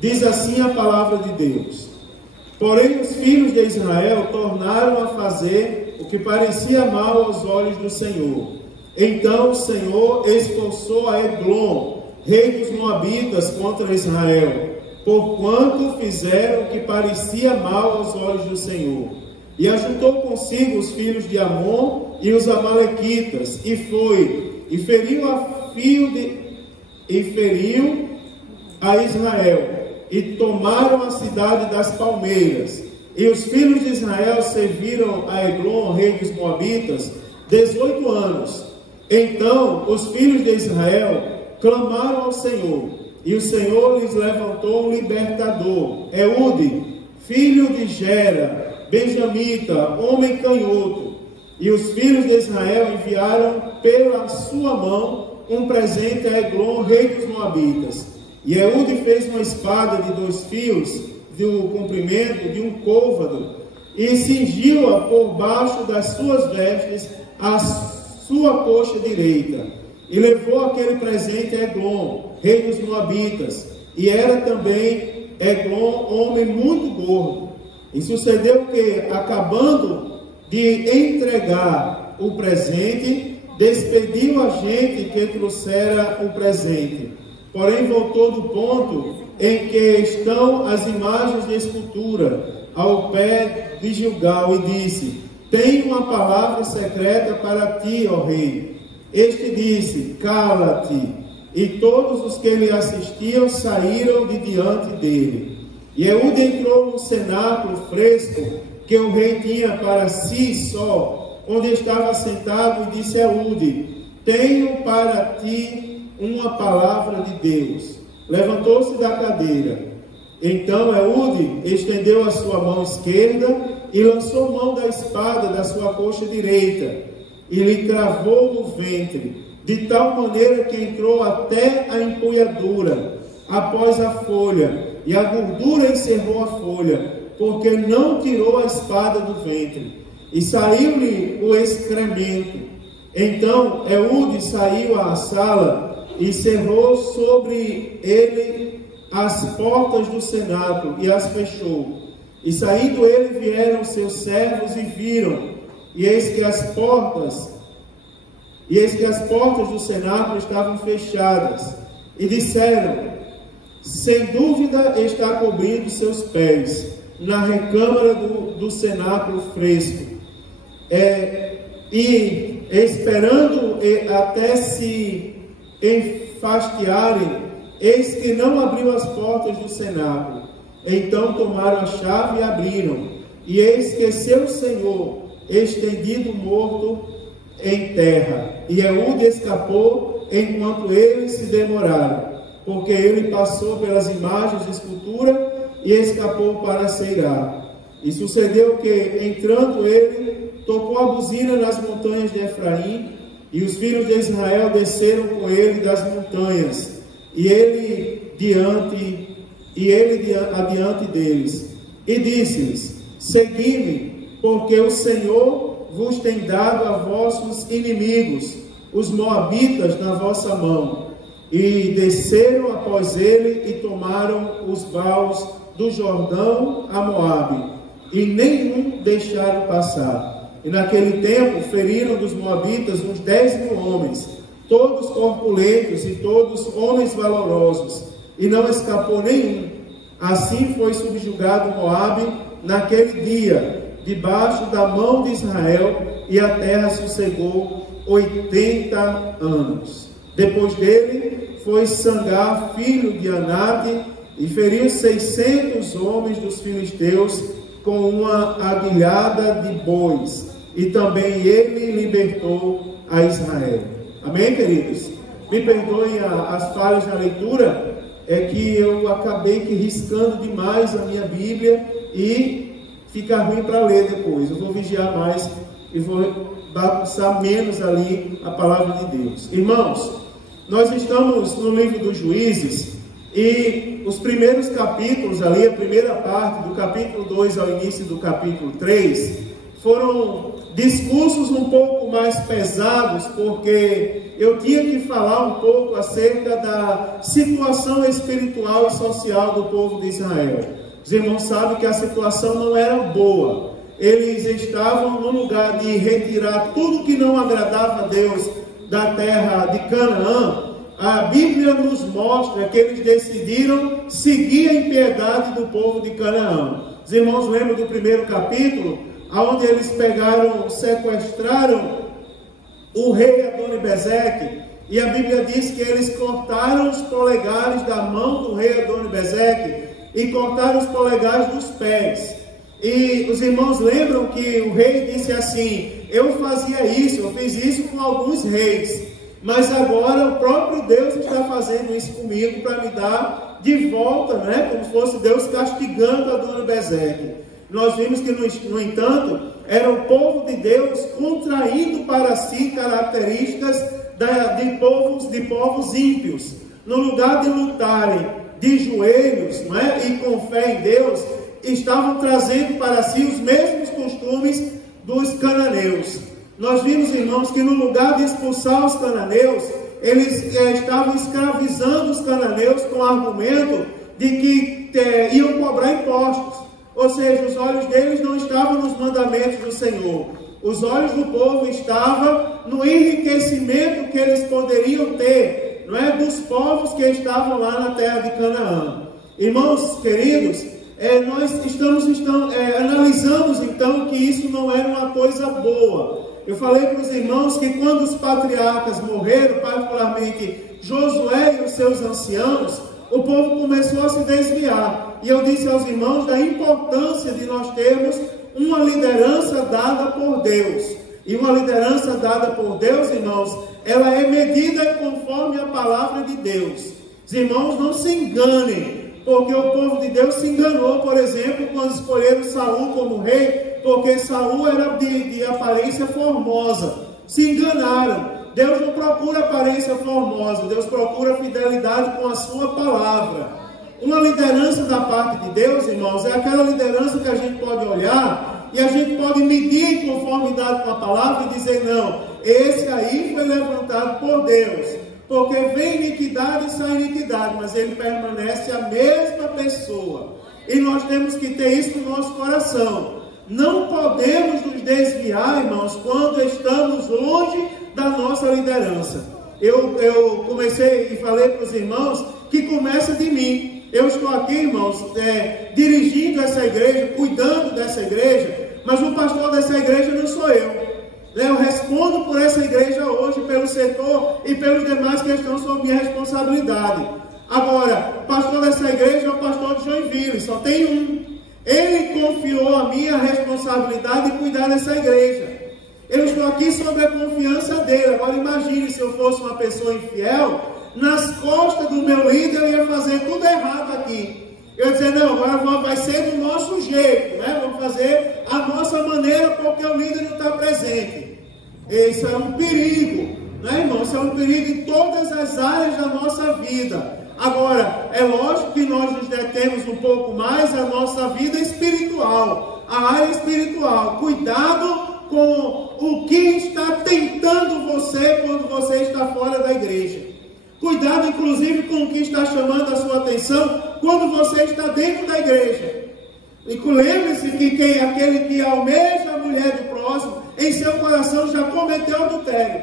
Diz assim a palavra de Deus: porém os filhos de Israel tornaram a fazer o que parecia mal aos olhos do Senhor. Então o Senhor expulsou a Eglon, rei dos Moabitas, contra Israel, porquanto fizeram o que parecia mal aos olhos do Senhor. E ajuntou consigo os filhos de Amon e os amalequitas, e feriu a Israel, e tomaram a cidade das palmeiras. E os filhos de Israel serviram a Eglon, rei dos Moabitas, 18 anos. Então os filhos de Israel clamaram ao Senhor, e o Senhor lhes levantou um libertador, Eude, filho de Gera, benjamita, homem canhoto. E os filhos de Israel enviaram pela sua mão um presente a Eglon, rei dos Moabitas. E Eude fez uma espada de 2 fios, do comprimento de um côvado, e cingiu-a por baixo das suas vestes à sua coxa direita. E levou aquele presente a Eglon, rei dos Moabitas. E era também Eglon homem muito gordo. E sucedeu que, acabando de entregar o presente, despediu a gente que trouxera o presente. Porém voltou do ponto em que estão as imagens de escultura, ao pé de Gilgal, e disse: tenho uma palavra secreta para ti, ó rei. Este disse: cala-te. E todos os que lhe assistiam saíram de diante dele. E Eude entrou no cenáculo fresco que o rei tinha para si só, onde estava sentado, e disse a Eude: tenho para ti uma palavra de Deus. Levantou-se da cadeira. Então Eude estendeu a sua mão esquerda e lançou mão da espada da sua coxa direita, e lhe cravou no ventre, de tal maneira que entrou até a empunhadura, após a folha, e a gordura encerrou a folha, porque não tirou a espada do ventre, e saiu-lhe o excremento. Então Eude saiu à sala e cerrou sobre ele as portas do cenáculo, e as fechou. E saindo ele, vieram seus servos e viram, e eis que as portas do cenáculo estavam fechadas, e disseram: sem dúvida está cobrindo seus pés na recâmara do cenáculo fresco, e esperando até se enfastiarem, eis que não abriu as portas do cenáculo. Então tomaram a chave e abriram, e eis que seu senhor estendido morto em terra. E Eude escapou enquanto eles se demoraram, porque ele passou pelas imagens de escultura e escapou para Seirá. E sucedeu que, entrando ele, tocou a buzina nas montanhas de Efraim, e os filhos de Israel desceram com ele das montanhas, e ele adiante deles, e disse-lhes: segui-me, porque o Senhor vos tem dado a vossos inimigos, os moabitas, na vossa mão. E desceram após ele, e tomaram os vales do Jordão a Moabe, e nenhum deixaram passar. E naquele tempo feriram dos moabitas uns 10.000 homens, todos corpulentos e todos homens valorosos, e não escapou nenhum. Assim foi subjugado Moabe naquele dia, debaixo da mão de Israel, e a terra sossegou 80 anos. Depois dele foi Sangar, filho de Anate, e feriu 600 homens dos filisteus com uma aguilhada de bois, e também ele libertou a Israel. Amém, queridos? Me perdoem as falhas na leitura, é que eu acabei riscando demais a minha Bíblia e fica ruim para ler depois. Eu vou vigiar mais e vou bagunçar menos ali a palavra de Deus. Irmãos, nós estamos no livro dos Juízes, e os primeiros capítulos ali, a primeira parte do capítulo 2 ao início do capítulo 3, foram discursos um pouco pouco mais pesados, porque eu tinha que falar um pouco acerca da situação espiritual e social do povo de Israel. Os irmãos sabem que a situação não era boa. Eles estavam no lugar de retirar tudo que não agradava a Deus da terra de Canaã. A Bíblia nos mostra que eles decidiram seguir a impiedade do povo de Canaã. Os irmãos lembram do primeiro capítulo, onde eles sequestraram o rei Adoni-Bezeque, e a Bíblia diz que eles cortaram os polegares da mão do rei Adoni-Bezeque e cortaram os polegares dos pés. E os irmãos lembram que o rei disse assim: eu fazia isso, eu fiz isso com alguns reis, mas agora o próprio Deus está fazendo isso comigo para me dar de volta, né? Como se fosse Deus castigando Adoni-Bezeque. Nós vimos que, no entanto, era o povo de Deus contraindo para si características de povos ímpios. No lugar de lutarem de joelhos, né, e com fé em Deus, estavam trazendo para si os mesmos costumes dos cananeus. Nós vimos, irmãos, que no lugar de expulsar os cananeus, eles estavam escravizando os cananeus com o argumento de que iam cobrar impostos. Ou seja, os olhos deles não estavam nos mandamentos do Senhor. Os olhos do povo estavam no enriquecimento que eles poderiam ter, não é, dos povos que estavam lá na terra de Canaã. Irmãos queridos, nós analisamos então que isso não era uma coisa boa. Eu falei para os irmãos que quando os patriarcas morreram, particularmente Josué e os seus anciãos, o povo começou a se desviar. E eu disse aos irmãos da importância de nós termos uma liderança dada por Deus. E uma liderança dada por Deus, irmãos, ela é medida conforme a palavra de Deus. Os irmãos, não se enganem, porque o povo de Deus se enganou, por exemplo, quando escolheram Saul como rei, porque Saul era de aparência formosa. Se enganaram. Deus não procura aparência formosa, Deus procura fidelidade com a sua palavra. Uma liderança da parte de Deus, irmãos, é aquela liderança que a gente pode olhar e a gente pode medir em conformidade com a palavra e dizer: não, esse aí foi levantado por Deus, porque vem iniquidade e sai iniquidade, mas ele permanece a mesma pessoa. E nós temos que ter isso no nosso coração. Não podemos nos desviar, irmãos, quando estamos longe da nossa liderança. Eu comecei e falei para os irmãos que começa de mim. Eu estou aqui, irmãos, dirigindo essa igreja, cuidando dessa igreja, mas o pastor dessa igreja não sou eu. Eu respondo por essa igreja hoje, pelo setor e pelos demais que estão sob minha responsabilidade. Agora, o pastor dessa igreja é o pastor de Joinville, só tem um. Ele confiou a mim a responsabilidade de cuidar dessa igreja. Eu estou aqui sob a confiança dele. Agora imagine se eu fosse uma pessoa infiel, nas costas do meu líder eu ia fazer tudo errado aqui. Eu ia dizer: não, agora vai ser do nosso jeito, né? Vamos fazer a nossa maneira porque o líder não está presente. Isso é um perigo, né, irmão? Isso é um perigo em todas as áreas da nossa vida. Agora, é lógico que nós nos detemos um pouco mais a nossa vida espiritual, a área espiritual. Cuidado com o que está tentando você quando você está fora da igreja. Cuidado, inclusive, com o que está chamando a sua atenção quando você está dentro da igreja. E lembre-se que aquele que almeja a mulher do próximo, em seu coração já cometeu adultério.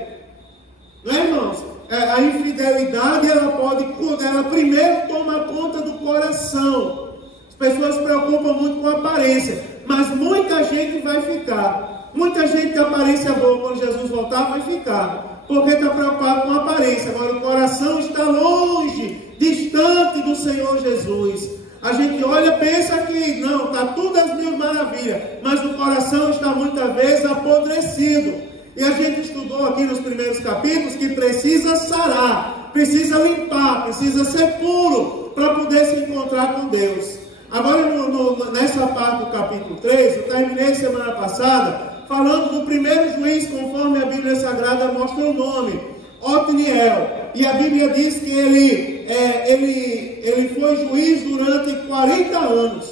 Não é, irmãos? A infidelidade, ela primeiro toma conta do coração. As pessoas se preocupam muito com a aparência, mas muita gente vai ficar. Muita gente de aparência boa, quando Jesus voltar, vai ficar, porque está preocupado com a aparência. Agora o coração está longe, distante do Senhor Jesus. A gente olha e pensa que não, está tudo às mil maravilhas, mas o coração está muitas vezes apodrecido. E a gente estudou aqui nos primeiros capítulos que precisa sarar, precisa limpar, precisa ser puro para poder se encontrar com Deus. Agora, nessa parte do capítulo 3, eu terminei semana passada falando do primeiro juiz, conforme a Bíblia Sagrada mostra o nome, Otniel. E a Bíblia diz que ele foi juiz durante 40 anos.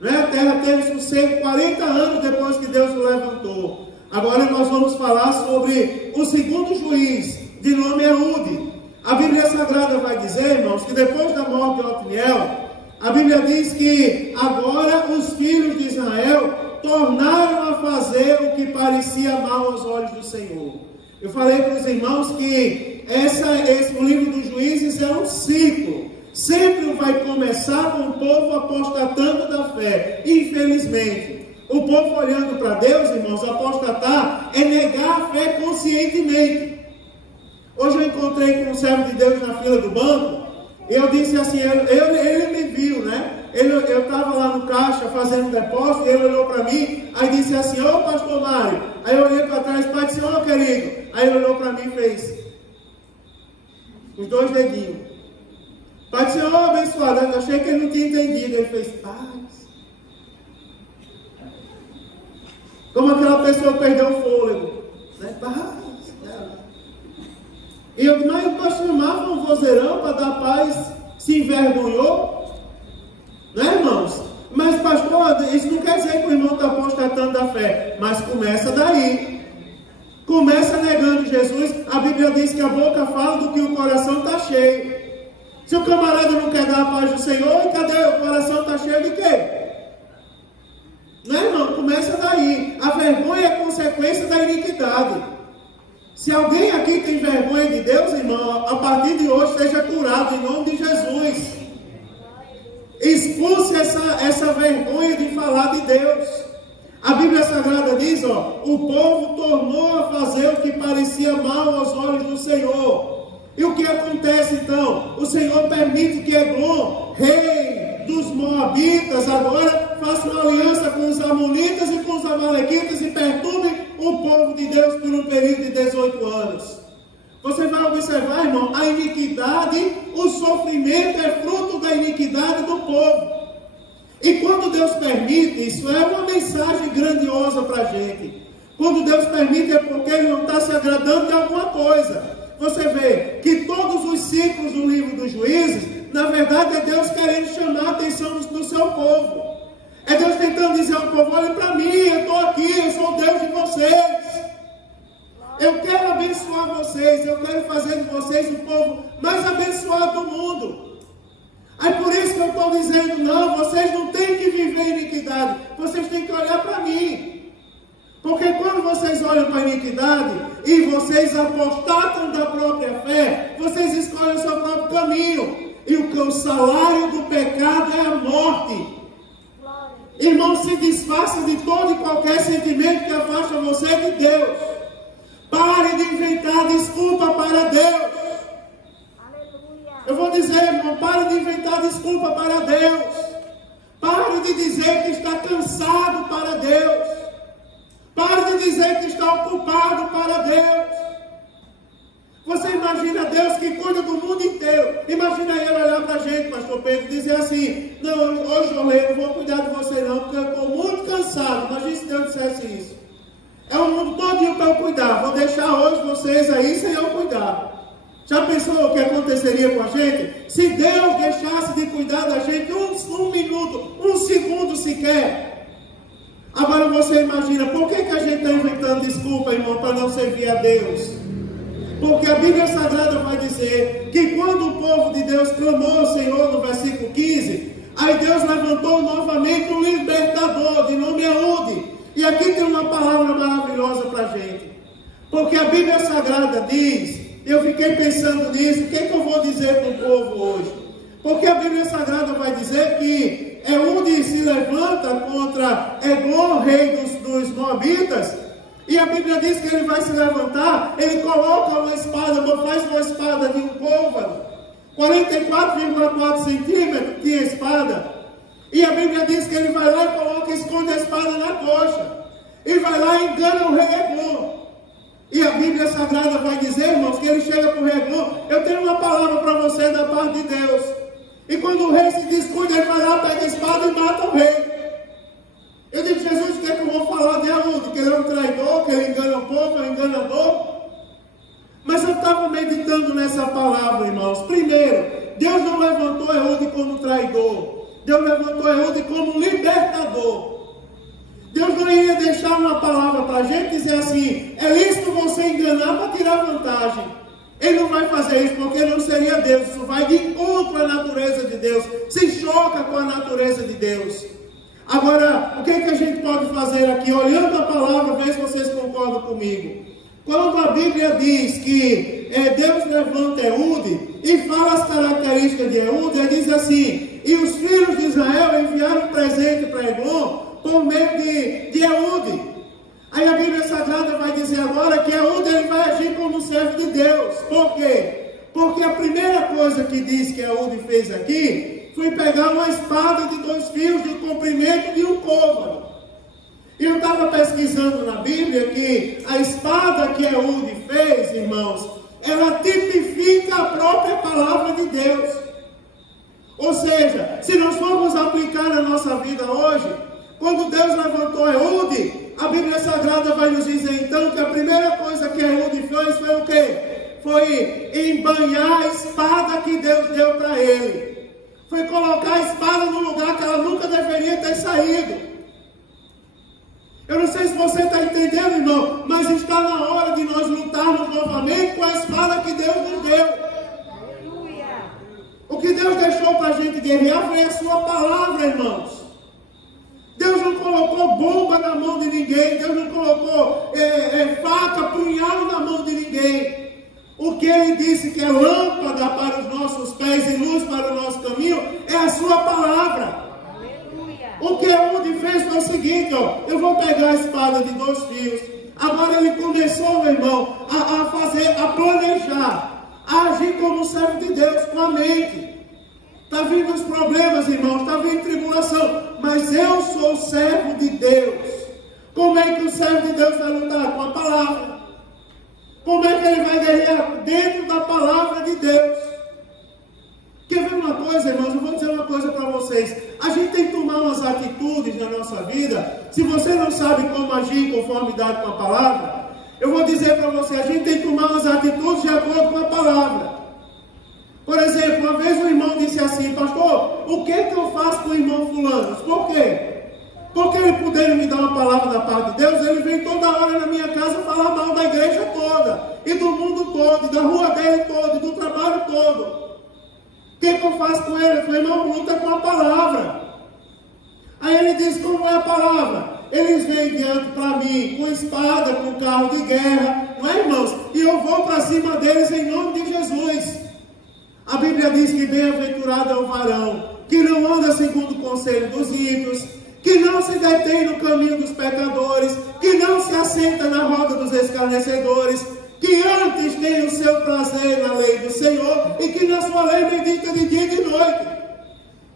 Né? A terra teve sossego 40 anos depois que Deus o levantou. Agora nós vamos falar sobre o segundo juiz, de nome Eude. A Bíblia Sagrada vai dizer, irmãos, que depois da morte de Otniel, a Bíblia diz que agora os filhos de Israel tornaram a fazer o que parecia mal aos olhos do Senhor. Eu falei para os irmãos que o livro dos juízes é um ciclo. Sempre vai começar com o povo apostatando da fé. Infelizmente, o povo olhando para Deus, irmãos, apostatar é negar a fé conscientemente. Hoje eu encontrei com um servo de Deus na fila do banco. E eu disse assim, ele me viu, né? Eu estava lá no caixa fazendo depósito, ele olhou para mim, aí disse assim, ô pastor Mário. Aí eu olhei para trás, pai disse, ô querido. Aí ele olhou para mim e fez os 2 dedinhos. Pai disse, ô abençoado. Eu achei que ele não tinha entendido. Ele fez paz. Como aquela pessoa perdeu o fôlego, né? Paz. E eu disse, mas o pastor chamava um vozeirão para dar paz, se envergonhou, né, irmãos? Mas pastor, isso não quer dizer que o irmão está apostatando da fé, mas começa daí. Começa negando Jesus. A Bíblia diz que a boca fala do que o coração está cheio. Se o camarada não quer dar a paz do Senhor, e cadê? O coração está cheio de quê? Né, irmão? Começa daí. A vergonha é consequência da iniquidade. Se alguém aqui tem vergonha de Deus, irmão, a partir de hoje seja curado em nome de Jesus. Expulse essa vergonha de falar de Deus. A Bíblia Sagrada diz, o povo tornou a fazer o que parecia mal aos olhos do Senhor. E o que acontece então? O Senhor permite que Eglon, rei dos Moabitas, agora faça uma aliança com os Amonitas e com os Amalequitas e perturbe o povo de Deus por um período de 18 anos. Você vai observar, irmão, a iniquidade, o sofrimento é fruto da iniquidade do povo. E quando Deus permite, isso é uma mensagem grandiosa para a gente. Quando Deus permite é porque Ele não está se agradando de alguma coisa. Você vê que todos os ciclos do livro dos juízes, na verdade é Deus querendo chamar a atenção do seu povo. É Deus tentando dizer ao povo, olha para mim, eu estou aqui, eu sou o Deus de vocês. Eu quero abençoar vocês, eu quero fazer de vocês o povo mais abençoado do mundo. Aí por isso que eu estou dizendo, não, vocês não têm que viver iniquidade, vocês têm que olhar para mim. Porque quando vocês olham para a iniquidade e vocês apostatam da própria fé, vocês escolhem o seu próprio caminho. E o salário do pecado é a morte. Irmão, se desfaça de todo e qualquer sentimento que afasta você de Deus. Pare de inventar desculpa para Deus. Eu vou dizer, irmão, pare de inventar desculpa para Deus. Pare de dizer que está cansado para Deus. Pare de dizer que está ocupado para Deus. Você imagina Deus que cuida do mundo inteiro. Imagina Ele olhar para a gente, pastor Pedro, e dizer assim, não, hoje eu não vou cuidar de você não, porque eu estou muito cansado. Imagina se Deus dissesse isso. É o mundo todinho para eu cuidar. Vou deixar hoje vocês aí sem eu cuidar. Já pensou o que aconteceria com a gente? Se Deus deixasse de cuidar da gente um minuto, um segundo sequer. Agora você imagina, por que a gente está inventando desculpa, irmão, para não servir a Deus? Porque a Bíblia Sagrada vai dizer que quando o povo de Deus clamou ao Senhor no versículo 15, aí Deus levantou novamente um libertador de nome Eude. E aqui tem uma palavra maravilhosa para a gente. Porque a Bíblia Sagrada diz, eu fiquei pensando nisso, o que eu vou dizer para o povo hoje? Porque a Bíblia Sagrada vai dizer que Eude se levanta contra Eglon, rei dos Moabitas, e a Bíblia diz que ele vai se levantar, ele coloca uma espada, faz uma espada de um côvado, 44,4 centímetros tinha espada, e a Bíblia diz que ele vai lá e coloca, esconde a espada na coxa, e vai lá e engana o rei Eglon. E a Bíblia Sagrada vai dizer, irmãos, que ele chega para o rei Eglon, eu tenho uma palavra para você da parte de Deus. E quando o rei se descuida, ele vai lá, pega a espada e mata o rei. Eu digo, Jesus, o que é que eu vou falar de Eude? Que ele é um traidor, que ele engana o povo, é um enganador? Mas eu estava meditando nessa palavra, irmãos. Primeiro, Deus não levantou Eude como traidor. Deus levantou Eude como libertador. Deus não ia deixar uma palavra para a gente dizer assim, é lícito você enganar para tirar vantagem. Ele não vai fazer isso porque não seria Deus. Isso vai de encontro à natureza de Deus. Se choca com a natureza de Deus. Agora, o que é que a gente pode fazer aqui? Olhando a palavra, ver se vocês concordam comigo. Quando a Bíblia diz que Deus levanta Eude e fala as características de Eude, ele diz assim, e os filhos de Israel enviaram um presente para Eglon por meio de Eude. Aí a Bíblia Sagrada vai dizer agora que Eude ele vai agir como servo de Deus. Por quê? Porque a primeira coisa que diz que Eude fez aqui foi pegar uma espada de 2 fios de comprimento de um côvado. E eu estava pesquisando na Bíblia que a espada que Eude fez, irmãos, ela tipifica a própria palavra de Deus. Ou seja, se nós formos aplicar na nossa vida hoje, quando Deus levantou Eude, a Bíblia Sagrada vai nos dizer então que a primeira coisa que Eude fez foi o quê? Foi embanhar a espada que Deus deu para ele. Foi colocar a espada no lugar que ela nunca deveria ter saído. Eu não sei se você está entendendo, irmão, mas está na hora de nós lutarmos novamente com a espada que Deus nos deu. O que Deus deixou para a gente guerrear foi a sua palavra, irmãos. Deus não colocou bomba na mão de ninguém. Deus não colocou faca, punhal na mão de ninguém. O que Ele disse que é lâmpada para os nossos pés e luz para o nosso caminho é a sua palavra. O que Eude fez foi o seguinte, eu vou pegar a espada de 2 fios. Agora ele começou, meu irmão, a planejar, a agir como servo de Deus com a mente. Está vindo os problemas, irmãos, está vindo tribulação, mas eu sou servo de Deus. Como é que o servo de Deus vai lutar? Com a palavra. Como é que ele vai guerrear? Dentro da palavra de Deus. Quer ver uma coisa, irmãos? Eu vou dizer uma coisa para vocês. A gente tem que tomar umas atitudes na nossa vida. Se você não sabe como agir em conformidade com a palavra, eu vou dizer para você, a gente tem que tomar umas atitudes de acordo com a palavra. Por exemplo, uma vez um irmão disse assim, pastor, o que eu faço com o irmão fulano? Por quê? Porque ele podendo me dar uma palavra da parte de Deus, ele vem toda hora na minha casa falar mal da igreja toda, e do mundo todo, e da rua dele toda, e do trabalho todo. O que eu faço com ele? Eu falei, irmão, luta com a palavra. Aí ele disse, como é a palavra? Eles vêm diante para mim com espada, com carro de guerra, não é, irmãos? E eu vou para cima deles em nome de Jesus. A Bíblia diz que bem-aventurado é o varão que não anda segundo o conselho dos ímpios, que não se detém no caminho dos pecadores, que não se assenta na roda dos escarnecedores, que antes tem o seu prazer na lei do Senhor e que na sua lei medita de dia e de noite.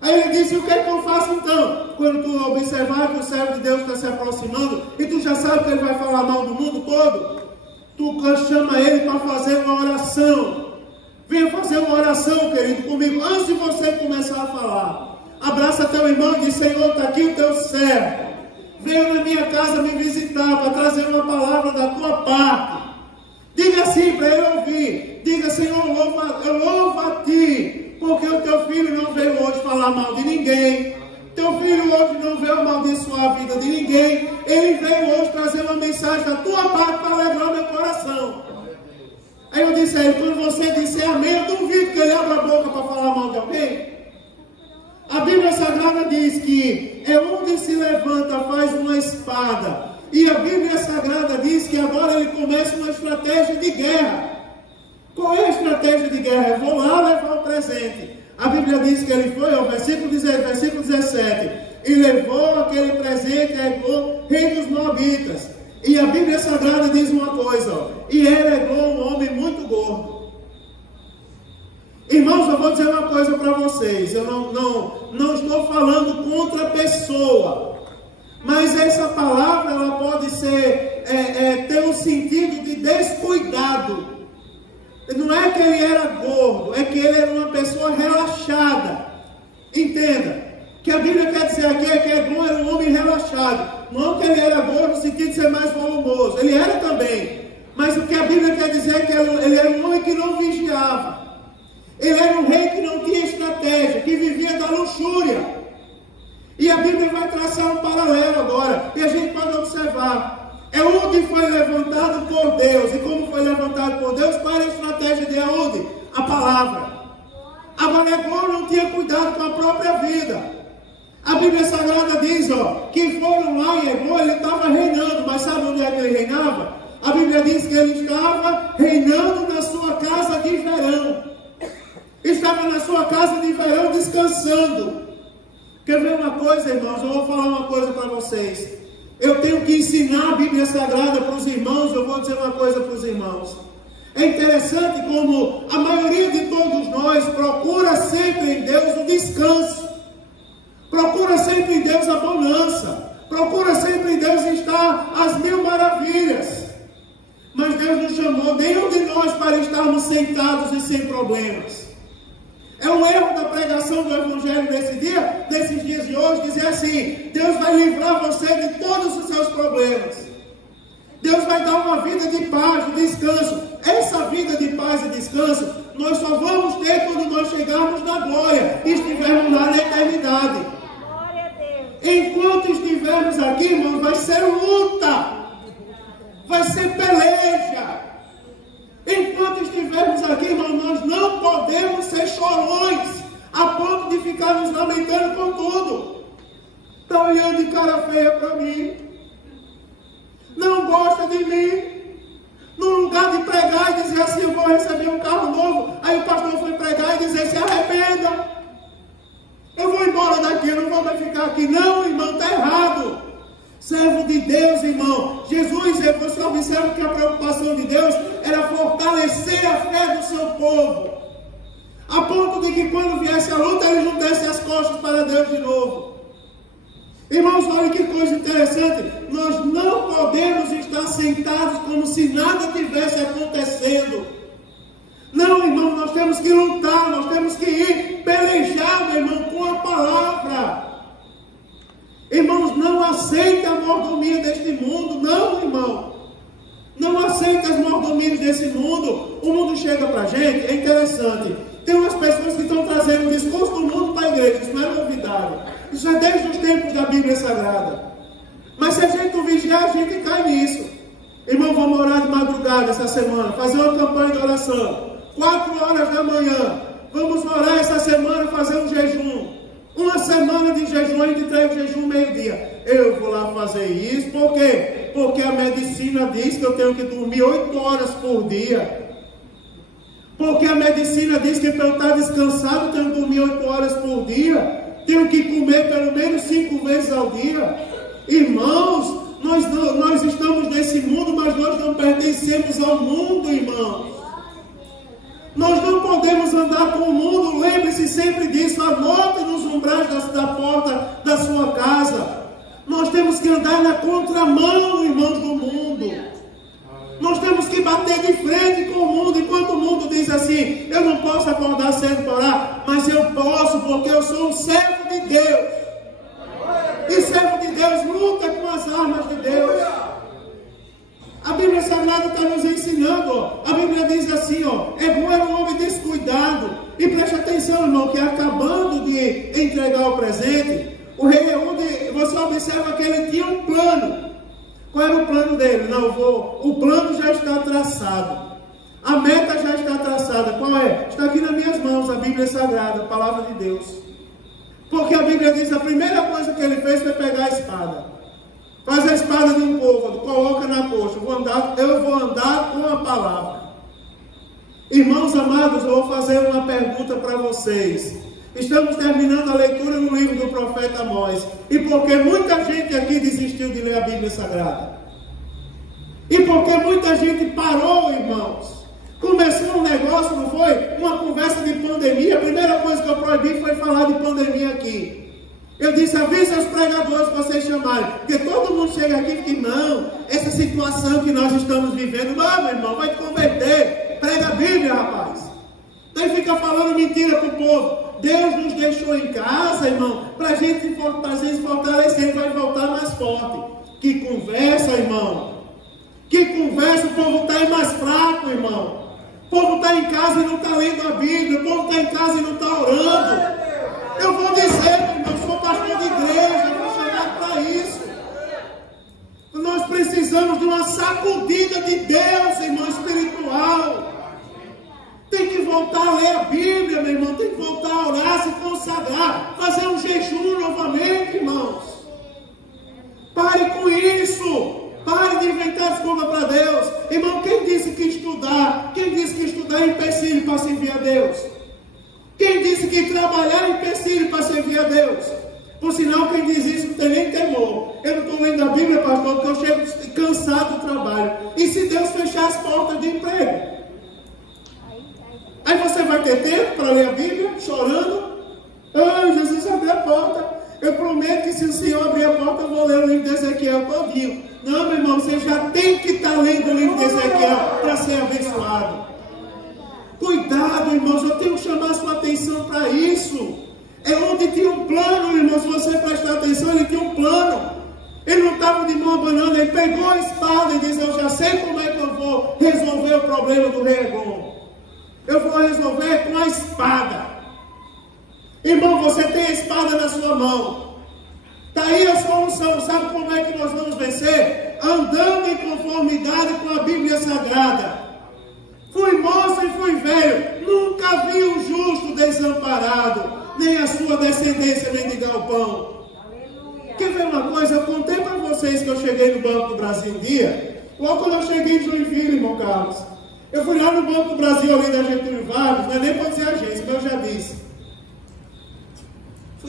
Aí ele disse, o que é que eu faço então? Quando tu observar que o servo de Deus está se aproximando e tu já sabe que ele vai falar mal do mundo todo, tu chama ele para fazer uma oração. Venha fazer uma oração, querido, comigo, antes de você começar a falar. Abraça teu irmão e diz, Senhor, está aqui o teu servo. Venha na minha casa me visitar para trazer uma palavra da tua parte. Diga assim para ele ouvir. Diga, Senhor, eu louvo a ti, porque o teu filho não veio hoje falar mal de ninguém. Teu filho hoje não veio amaldiçoar a vida de ninguém. Ele veio hoje trazer uma mensagem da tua parte para alegrar meu coração. Aí eu disse a ele, quando você disser amém, eu duvido que ele abra a boca para falar mal de alguém. A Bíblia Sagrada diz que é onde se levanta, faz uma espada. E a Bíblia Sagrada diz que agora ele começa uma estratégia de guerra. Qual é a estratégia de guerra? Eu vou lá levar o presente. A Bíblia diz que ele foi, ao versículo 17, e levou aquele presente a Eglon, rei dos Moabitas. E a Bíblia Sagrada diz uma coisa, e era Eglon um homem muito gordo. Irmãos, eu vou dizer uma coisa para vocês, eu não estou falando contra a pessoa, mas essa palavra ela pode ser, ter um sentido de descuidado. Não é que ele era gordo, é que ele era uma pessoa relaxada. Entenda, que a Bíblia quer dizer aqui é que Eglon era um homem relaxado. Não que ele era gordo no sentido de ser mais volumoso, ele era também. Mas o que a Bíblia quer dizer é que ele era um homem que não vigiava. Ele era um rei que não tinha estratégia, que vivia da luxúria. E a Bíblia vai traçar um paralelo agora. E a gente pode observar. Eude foi levantado por Deus. E como foi levantado por Deus? Qual era a estratégia de Eude? A palavra. Agora Eglon não tinha cuidado com a própria vida. A Bíblia Sagrada diz, que foram lá em Eglon, ele estava reinando. Mas sabe onde é que ele reinava? A Bíblia diz que ele estava reinando na sua casa de verão. Estava na sua casa de verão descansando. Quer ver uma coisa, irmãos? Eu vou falar uma coisa para vocês. Eu tenho que ensinar a Bíblia Sagrada para os irmãos. Eu vou dizer uma coisa para os irmãos. É interessante como a maioria de todos nós procura sempre em Deus o descanso. Procura sempre em Deus a bonança. Procura sempre em Deus estar às mil maravilhas. Mas Deus não chamou nenhum de nós para estarmos sentados e sem problemas. É um erro da pregação do Evangelho nesses dias de hoje, dizer assim: Deus vai livrar você de todos os seus problemas. Deus vai dar uma vida de paz, de descanso. Essa vida de paz e descanso, nós só vamos ter quando nós chegarmos na glória e estivermos lá na eternidade. Enquanto estivermos aqui, irmãos, vai ser luta. Vai ser peleja. Enquanto estivermos aqui, irmão, nós não podemos ser chorões a ponto de ficar nos lamentando com tudo. Está olhando de cara feia para mim. Não gosta de mim. No lugar de pregar e dizer assim: eu vou receber um carro novo. Aí o pastor foi pregar e dizer: se arrependa. Eu vou embora daqui, eu não vou mais ficar aqui. Não, irmão, está errado. Servo de Deus, irmão. Jesus, você observa que a preocupação de Deus era fortalecer a fé do seu povo. A ponto de que quando viesse a luta, eles não dessem as costas para Deus de novo. Irmãos, olha que coisa interessante. Nós não podemos estar sentados como se nada tivesse acontecendo. Não, irmão, nós temos que lutar, nós temos que ir pelejar, meu irmão, com a palavra. Irmãos, não aceite a mordomia deste mundo. Não, irmão. Não aceite as mordomias desse mundo. O mundo chega para a gente, é interessante. Tem umas pessoas que estão trazendo o discurso do mundo para a igreja. Isso não é novidade. Isso é desde os tempos da Bíblia Sagrada. Mas se a gente não vigiar, a gente cai nisso. Irmão, vamos orar de madrugada essa semana. Fazer uma campanha de oração. 4 horas da manhã. Vamos orar essa semana e fazer um jejum. Uma semana de jejum, a gente entrega o jejum meio-dia. Eu vou lá fazer isso, por quê? Porque a medicina diz que eu tenho que dormir 8 horas por dia. Porque a medicina diz que para eu estar descansado, eu tenho que dormir 8 horas por dia. Tenho que comer pelo menos 5 vezes ao dia. Irmãos, nós estamos nesse mundo, mas nós não pertencemos ao mundo, irmãos. Nós não podemos andar com o mundo. Lembre-se sempre disso. Anote nos umbrais da porta da sua casa. Nós temos que andar na contramão, irmãos, do mundo. Nós temos que bater de frente com o mundo. Enquanto o mundo diz assim: eu não posso acordar cedo para orar, mas eu posso, porque eu sou um servo de Deus. E servo de Deus luta com as armas de Deus. A Bíblia Sagrada está nos ensinando, A Bíblia diz assim, Eglon era um homem descuidado. E preste atenção, irmão, que acabando de entregar o presente, o rei Eude, você observa que ele tinha um plano. Qual era o plano dele? O plano já está traçado. A meta já está traçada. Qual é? Está aqui nas minhas mãos, a Bíblia Sagrada, a palavra de Deus. Porque a Bíblia diz, a primeira coisa que ele fez foi pegar a espada. Faz a espada de um côvado, coloca na coxa. Eu vou andar com a palavra. Irmãos amados, eu vou fazer uma pergunta para vocês. Estamos terminando a leitura no livro do profeta Amós. E porque muita gente aqui desistiu de ler a Bíblia Sagrada? E porque muita gente parou, irmãos? Começou um negócio, não foi? Uma conversa de pandemia. A primeira coisa que eu proibi foi falar de pandemia aqui. Eu disse: avise aos pregadores para vocês chamarem. Porque todo mundo chega aqui e fica: irmão, essa situação que nós estamos vivendo. Não, meu irmão, vai te converter. Prega a Bíblia, rapaz. Daí fica falando mentira para o povo. Deus nos deixou em casa, irmão, para a gente se fortalecer e vai voltar mais forte. Que conversa, irmão. Que conversa, o povo está aí mais fraco, irmão. O povo está em casa e não está lendo a Bíblia. O povo está em casa e não está orando. Eu vou dizer, meu irmão, eu sou pastor de igreja, eu vou chamar para isso. Nós precisamos de uma sacudida de Deus, irmão, espiritual. Tem que voltar a ler a Bíblia, meu irmão. Tem que voltar a orar, se consagrar, fazer um jejum novamente, irmãos. Pare com isso. Pare de inventar desculpa para Deus. Irmão, quem disse que estudar é empecilho para servir a Deus? Quem disse que trabalhar é empecilho para servir a Deus? Por sinal, quem diz isso não tem nem temor. Eu não estou lendo a Bíblia, pastor, porque eu chego cansado do trabalho. E se Deus fechar as portas de emprego? Aí você vai ter tempo para ler a Bíblia, chorando? Ai, Jesus abriu a porta. Eu prometo que se o Senhor abrir a porta, eu vou ler o livro de Ezequiel todinho. Não, meu irmão, você já tem que estar lendo o livro de Ezequiel para ser abençoado. Cuidado, irmãos, eu tenho que chamar a sua atenção para isso. É onde tinha um plano, irmão. Se você prestar atenção, ele tinha um plano. Ele não estava de mão abanando, ele pegou a espada e disse: eu já sei como é que eu vou resolver o problema do rei Eglon. Eu vou resolver com a espada. Irmão, você tem a espada na sua mão. Está aí a solução. Sabe como é que nós vamos vencer? Andando em conformidade com a Bíblia Sagrada. Fui moço e fui velho, nunca vi um justo desamparado, nem a sua descendência mendigar o pão. Aleluia. Quer ver uma coisa? Eu contei para vocês que eu cheguei no Banco do Brasil um dia, logo quando eu cheguei em Joinville, irmão Carlos. Eu fui lá no Banco do Brasil, ali da Getúlio Vargas, não é nem para dizer agência, mas eu já disse.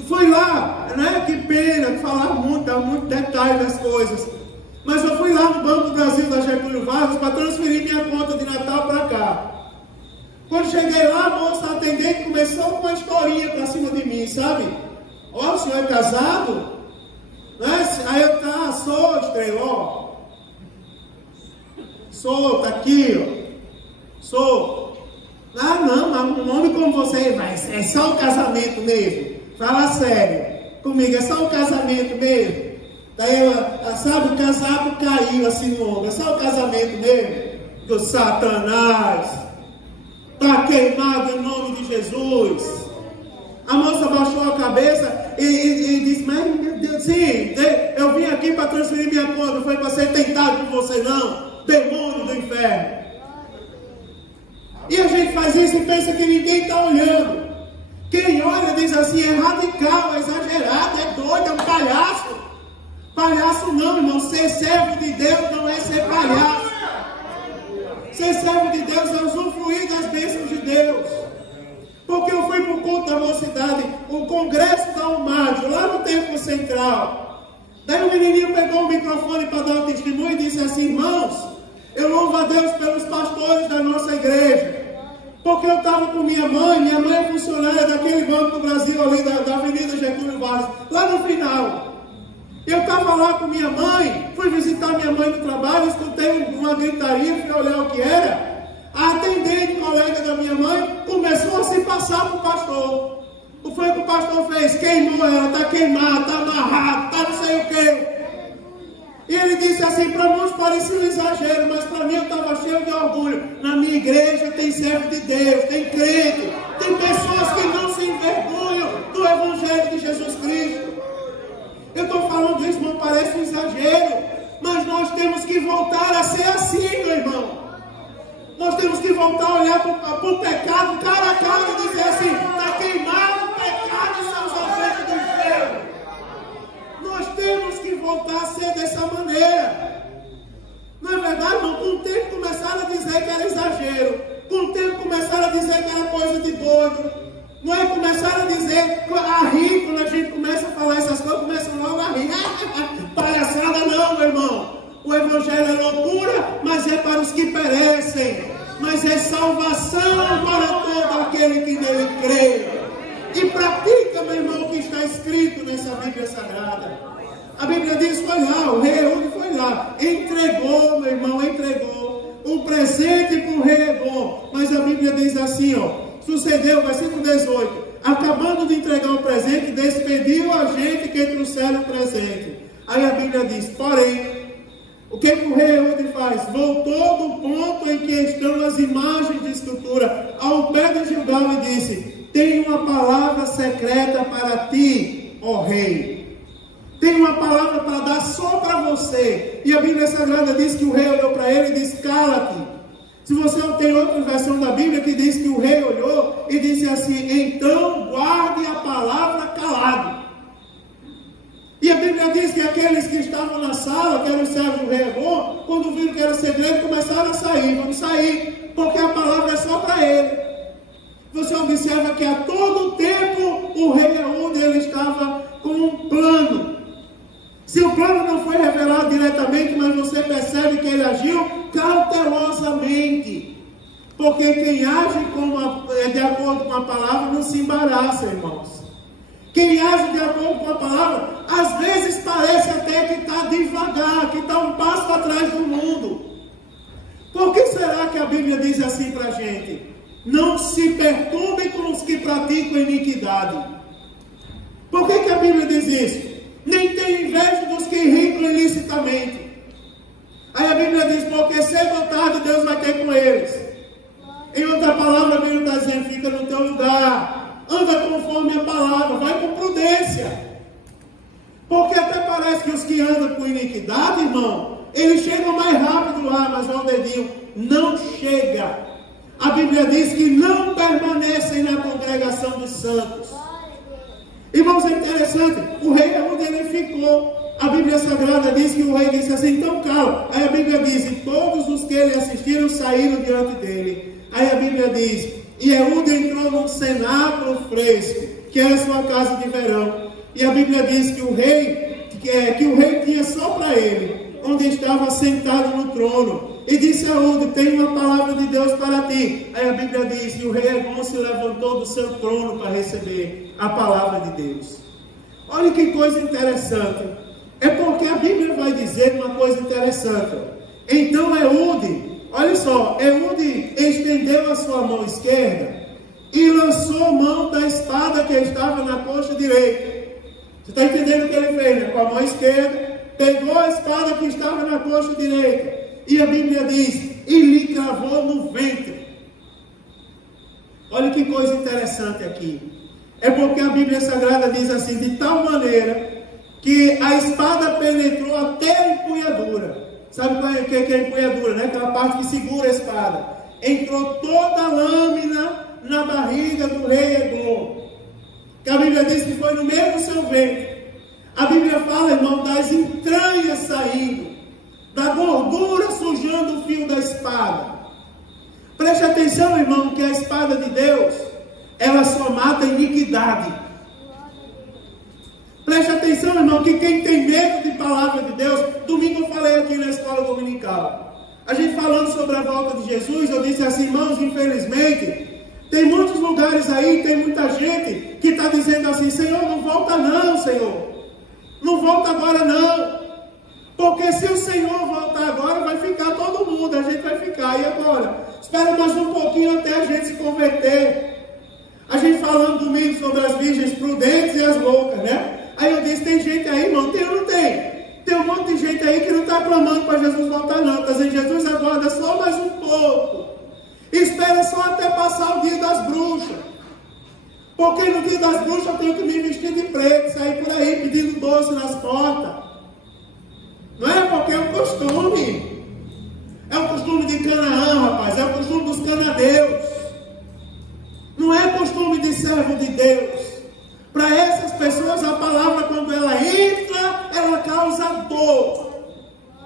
Fui lá, né? Que pena, falar muito, dar muito detalhe das coisas. Mas eu fui lá no Banco do Brasil da Getúlio Vargas para transferir minha conta de Natal para cá. Quando cheguei lá, a moça atendente começou com uma historinha para cima de mim, sabe? Ó, o senhor é casado? Né? Aí eu sou, estreló. Sou, tá aqui, ó. Sou. Ah, não, mas um nome como você vai, é só o casamento mesmo. Fala sério comigo, é só o casamento mesmo. Daí ela, sabe, o casaco caiu assim no ombro. É só o casamento mesmo do Satanás. Está queimado em nome de Jesus. A moça baixou a cabeça e disse: mas meu Deus, sim, eu vim aqui para transferir minha conta. Não foi para ser tentado por você não, demônio do inferno. E a gente faz isso e pensa que ninguém está olhando. Quem olha diz assim: é radical, é exagerado, é doido, é um palhaço. Palhaço não, irmão. Ser servo de Deus não é ser palhaço. Ser servo de Deus é usufruir das bênçãos de Deus. Porque eu fui para o culto da mocidade, o congresso da UMAD, lá no Templo Central. Daí o menininho pegou o microfone para dar o testemunho e disse assim: irmãos, eu louvo a Deus pelos pastores da nossa igreja. Porque eu estava com minha mãe é funcionária daquele Banco do Brasil ali da Avenida Getúlio Vargas, lá no final. Eu estava lá com minha mãe, fui visitar minha mãe no trabalho, escutei uma gritaria, fui olhar o que era. A atendente, colega da minha mãe, começou a se passar para o pastor. O que foi que o pastor fez? Queimou ela, está queimada, está amarrado, está não sei o quê. E ele disse assim: para muitos parecia um exagero, mas para mim eu estava cheio de orgulho. Na minha igreja tem servo de Deus, tem crente, tem pessoas que não se envergonham do Evangelho de Jesus Cristo. Eu estou falando isso, não parece um exagero, mas nós temos que voltar a ser assim, meu irmão. Nós temos que voltar a olhar para o pecado cara a cara e dizer assim: está queimado o pecado e são os ofensas do inferno. Nós temos que voltar a ser dessa maneira. Não é verdade, irmão? Com o tempo começaram a dizer que era exagero, com o tempo começaram a dizer que era coisa de doido. Não é? Começaram a dizer, a rir, quando a gente começa a falar essas coisas, começam logo a rir. Palhaçada não, meu irmão. O Evangelho é loucura, mas é para os que perecem. Mas é salvação para todo aquele que nele crê. E pratica, meu irmão, o que está escrito nessa Bíblia Sagrada. A Bíblia diz: foi lá, o rei Eglon foi lá. Entregou, meu irmão, entregou um presente para o rei Eglon. Mas a Bíblia diz assim, ó. Sucedeu, versículo 18, acabando de entregar o presente, despediu a gente que trouxeram o presente. Aí a Bíblia diz: porém, o que o rei Eude faz? Voltou do ponto em que estão as imagens de escultura ao pé de Gilgal e disse: Tenho uma palavra secreta para ti, ó rei. Tenho uma palavra para dar só para você. E a Bíblia Sagrada diz que o rei olhou para ele e disse: cala-te. Se você não tem outra versão da Bíblia que diz que o rei olhou e disse assim: então guarde a palavra calado. E a Bíblia diz que aqueles que estavam na sala, que eram os servos do rei Eglon, quando viram que era segredo, começaram a sair. Vamos sair, porque a palavra é só para ele. Você observa que a todo tempo o rei Ehud, ele estava com um plano. Se o plano não foi revelado diretamente, mas você percebe que ele agiu cautelosamente. Porque quem age de acordo com a palavra não se embaraça, irmãos. Quem age de acordo com a palavra, às vezes parece até que está devagar, que está um passo atrás do mundo. Por que será que a Bíblia diz assim para a gente? Não se perturbe com os que praticam iniquidade. Por que a Bíblia diz isso? Nem tem inveja dos que ricam ilicitamente. Aí a Bíblia diz: porque cedo ou tarde Deus vai ter com eles. Em outra palavra, a Bíblia está dizendo: fica no teu lugar, anda conforme a palavra, vai com prudência. Porque até parece que os que andam com iniquidade, irmão, eles chegam mais rápido lá, mas olha o dedinho, não chega. A Bíblia diz que não permanecem na congregação dos santos. Irmãos, é interessante, o rei Ehud, ele ficou. A Bíblia Sagrada diz que o rei disse assim: então cala. Aí a Bíblia diz: e todos os que ele assistiram saíram diante dele. Aí a Bíblia diz: e Ehud entrou num cenáculo fresco, que era sua casa de verão. E a Bíblia diz que o rei tinha só para ele, onde estava sentado no trono. E disse a Ehud: tenho uma palavra de Deus para ti. Aí a Bíblia diz que o rei Eglon se levantou do seu trono para receber a palavra de Deus. Olha que coisa interessante. É porque a Bíblia vai dizer uma coisa interessante. Então Ehud, olha só, Ehud estendeu a sua mão esquerda e lançou mão da espada que estava na coxa direita. Você está entendendo o que ele fez, né? Com a mão esquerda, pegou a espada que estava na coxa direita. E a Bíblia diz: e lhe cravou no ventre. Olha que coisa interessante aqui. É porque a Bíblia Sagrada diz assim: de tal maneira que a espada penetrou até a empunhadura. Sabe qual é a empunhadura, né? Aquela parte que segura a espada. Entrou toda a lâmina na barriga do rei Eglon. Que a Bíblia diz que foi no meio do seu ventre. A Bíblia fala, irmão, das entranhas saindo, da gordura sujando o fio da espada. Preste atenção, irmão, que a espada de Deus, ela só mata a iniquidade. Preste atenção, irmão, que quem tem medo de palavra de Deus, domingo eu falei aqui na escola dominical, a gente falando sobre a volta de Jesus, eu disse assim: irmãos, infelizmente, tem muitos lugares aí, tem muita gente que está dizendo assim: Senhor, não volta não, Senhor, não volta agora não, porque se o Senhor voltar agora, vai ficar todo mundo, a gente vai ficar, e agora? Espera mais um pouquinho até a gente se converter. A gente falando domingo sobre as virgens prudentes e as loucas, né? Aí eu disse: tem gente aí, irmão, tem ou não tem? Tem um monte de gente aí que não está clamando para Jesus voltar não, está dizendo: Jesus, aguarda só mais um pouco, espera só até passar o dia das bruxas, porque no dia das bruxas eu tenho que me vestir de preto, sair por aí pedindo doce nas portas. Não é? Porque é um costume. É o costume de Canaã, rapaz, é o costume dos canadeus. Não é costume de servo de Deus. Para essas pessoas, a palavra, quando ela entra, ela causa dor.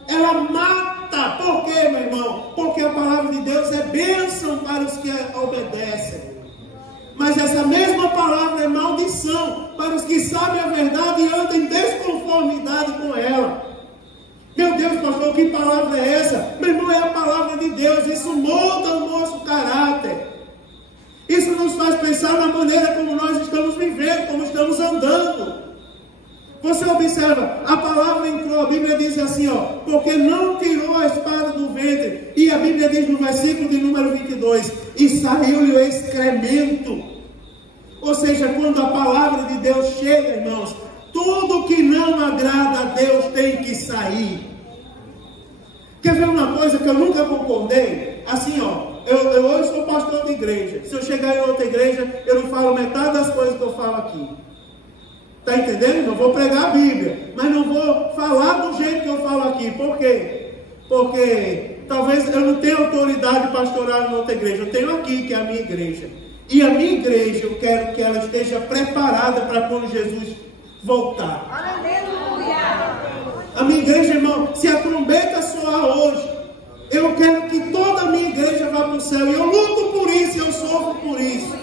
Ela mata. Por quê, meu irmão? Porque a palavra de Deus é bênção para os que obedecem. Mas essa mesma palavra é maldição para os que sabem a verdade e andam em desconformidade com ela. Meu Deus, pastor, que palavra é essa? Meu irmão, é a palavra de Deus. Isso molda o nosso caráter. Isso nos faz pensar na maneira como nós estamos vivendo, como estamos andando. Você observa, a palavra entrou, a Bíblia diz assim, ó, porque não tirou a espada do ventre. E a Bíblia diz no versículo de número 22, e saiu-lhe o excremento. Ou seja, quando a palavra de Deus chega, irmãos, tudo que não agrada a Deus tem que sair. Quer ver uma coisa que eu nunca concordei? Assim, ó, eu hoje sou pastor de igreja. igreja. Se eu chegar em outra igreja, eu não falo metade das coisas que eu falo aqui. Está entendendo? Não vou pregar a Bíblia, mas não vou falar do jeito que eu falo aqui. Por quê? Porque talvez eu não tenha autoridade pastoral em outra igreja. Eu tenho aqui, que é a minha igreja. E a minha igreja, eu quero que ela esteja preparada para quando Jesus voltar. Aleluia! A minha igreja, irmão, se a trombeta soar hoje, eu quero que toda a minha igreja vá para o céu. E eu luto por isso, eu sofro por isso.